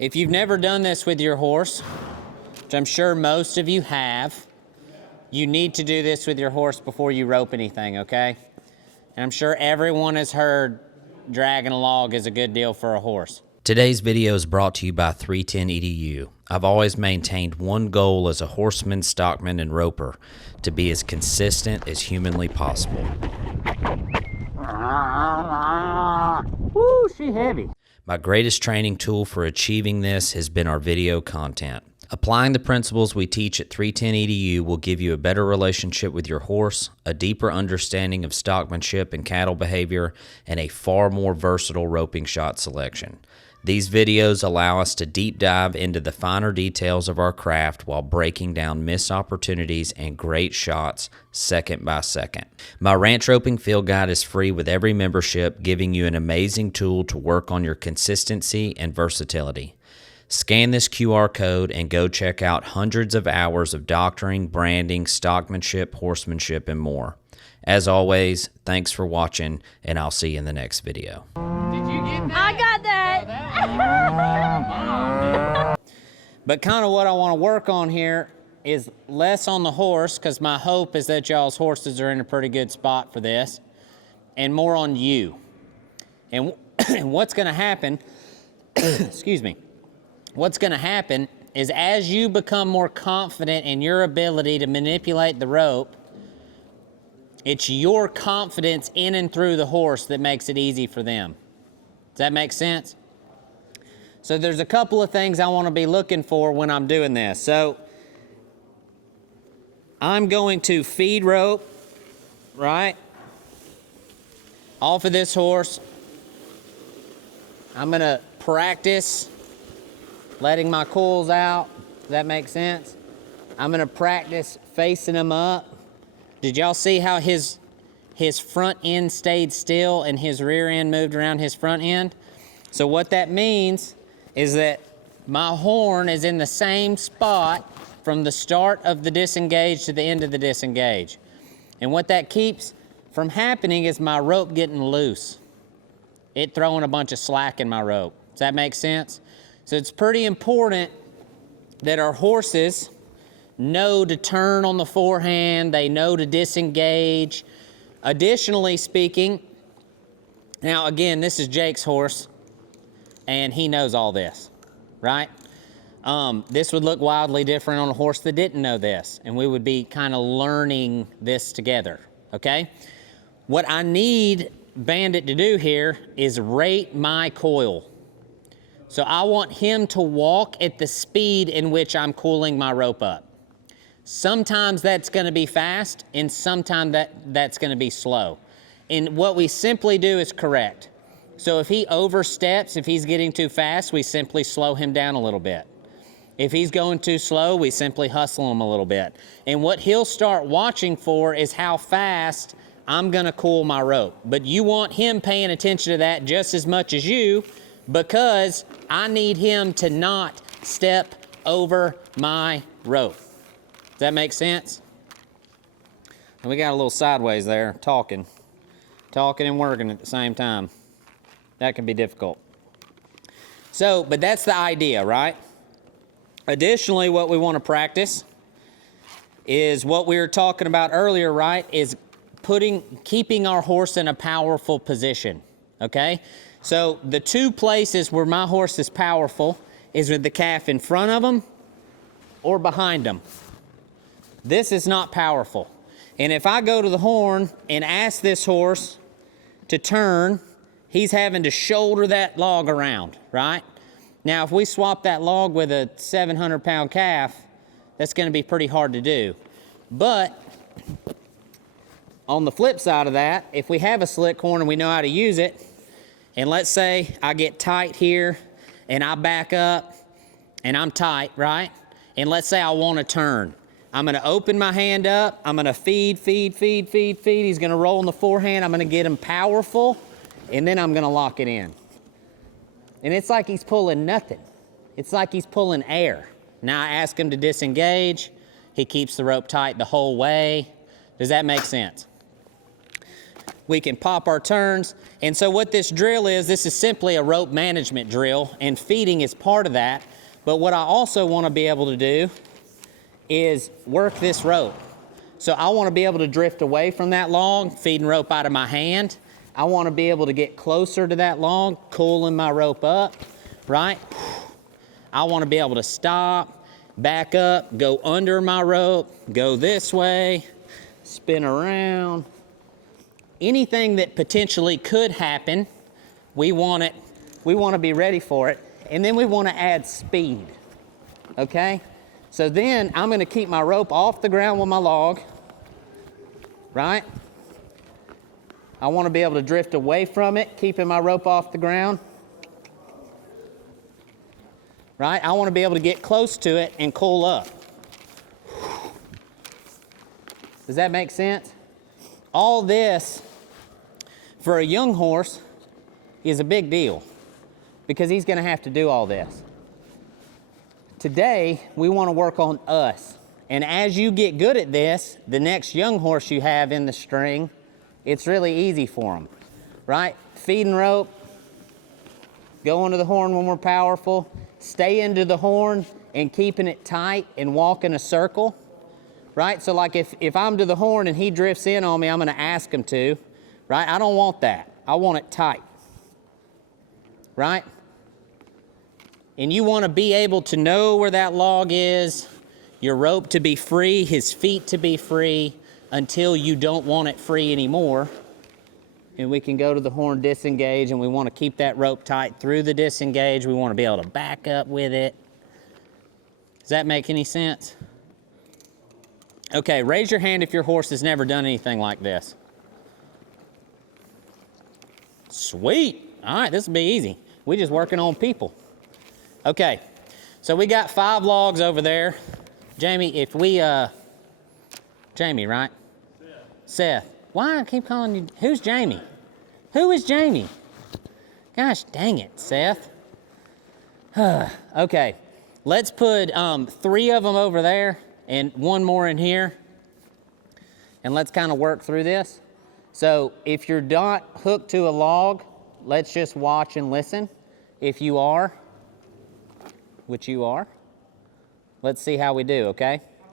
If you've never done this with your horse, which I'm sure most of you have, you need to do this with your horse before you rope anything, okay? And I'm sure everyone has heard dragging a log is a good deal for a horse. Today's video is brought to you by 310 EDU. I've always maintained one goal as a horseman, stockman, and roper, to be as consistent as humanly possible. Woo, she heavy. My greatest training tool for achieving this has been our video content. Applying the principles we teach at 310 EDU will give you a better relationship with your horse, a deeper understanding of stockmanship and cattle behavior, and a far more versatile roping shot selection. These videos allow us to deep dive into the finer details of our craft while breaking down missed opportunities and great shots second by second. My ranch roping field guide is free with every membership, giving you an amazing tool to work on your consistency and versatility. Scan this QR code and go check out hundreds of hours of doctoring, branding, stockmanship, horsemanship, and more. As always, thanks for watching, and I'll see you in the next video. Did you get that? I got that. But kind of what I want to work on here is less on the horse, because my hope is that y'all's horses are in a pretty good spot for this, and more on you. And what's going to happen, excuse me, what's going to happen is as you become more confident in your ability to manipulate the rope, it's your confidence in and through the horse that makes it easy for them. Does that make sense? So there's a couple of things I want to be looking for when I'm doing this. So I'm going to feed rope, right, off of this horse. I'm going to practice letting my coils out. Does that make sense? I'm going to practice facing them up. Did y'all see how his front end stayed still and his rear end moved around his front end? So what that means is that my horn is in the same spot from the start of the disengage to the end of the disengage. And what that keeps from happening is my rope getting loose. It throwing a bunch of slack in my rope. Does that make sense? So it's pretty important that our horses know to turn on the forehand, they know to disengage. Additionally speaking, now again, this is Jake's horse, and he knows all this, right? This would look wildly different on a horse that didn't know this, and we would be kind of learning this together, okay? What I need Bandit to do here is rate my coil. So I want him to walk at the speed in which I'm coiling my rope up. Sometimes that's going to be fast, and sometimes that's going to be slow. And what we simply do is correct. So if he oversteps, if he's getting too fast, we simply slow him down a little bit. If he's going too slow, we simply hustle him a little bit. And what he'll start watching for is how fast I'm going to coil my rope. But you want him paying attention to that just as much as you, because I need him to not step over my rope. Does that make sense? We got a little sideways there, talking and working at the same time. That can be difficult. So, but that's the idea, right? Additionally, what we want to practice is what we were talking about earlier, right? Is keeping our horse in a powerful position, okay? So the two places where my horse is powerful is with the calf in front of him or behind him. This is not powerful. And if I go to the horn and ask this horse to turn, he's having to shoulder that log around, right? Now, if we swap that log with a 700-pound calf, that's going to be pretty hard to do. But on the flip side of that, if we have a slick horn and we know how to use it, and let's say I get tight here and I back up and I'm tight, right? And let's say I want to turn. I'm going to open my hand up. I'm going to feed. He's going to roll in the forehand. I'm going to get him powerful, and then I'm going to lock it in. And it's like he's pulling nothing. It's like he's pulling air. Now I ask him to disengage. He keeps the rope tight the whole way. Does that make sense? We can pop our turns. And so what this drill is, this is simply a rope management drill, and feeding is part of that. But what I also want to be able to do is work this rope. So I want to be able to drift away from that log, feeding rope out of my hand. I want to be able to get closer to that log, cooling my rope up, right? I want to be able to stop, back up, go under my rope, go this way, spin around. Anything that potentially could happen, we want to be ready for it. And then we want to add speed, okay? So then I'm going to keep my rope off the ground with my log, right? I want to be able to drift away from it, keeping my rope off the ground, right? I want to be able to get close to it and cool up. Does that make sense? All this, for a young horse, is a big deal because he's going to have to do all this. Today, we want to work on us. And as you get good at this, the next young horse you have in the string, it's really easy for them, right? Feeding rope, going to the horn when we're powerful, stay into the horn and keeping it tight and walk in a circle, right? So like if I'm to the horn and he drifts in on me, I'm going to ask him to, right? I don't want that. I want it tight, right? And you want to be able to know where that log is, your rope to be free, his feet to be free, until you don't want it free anymore. And we can go to the horn, disengage, and we want to keep that rope tight through the disengage. We want to be able to back up with it. Does that make any sense? Okay, raise your hand if your horse has never done anything like this. Sweet. All right, this will be easy. We're just working on people. Okay, so we got 5 logs over there. Jamie, if we, Jamie, right? Seth. Why I keep calling you, who's Jamie? Who is Jamie? Gosh dang it, Seth. Okay, let's put 3 of them over there and 1 more in here. And let's kind of work through this. So if you're not hooked to a log, let's just watch and listen. If you are, which you are, let's see how we do, okay?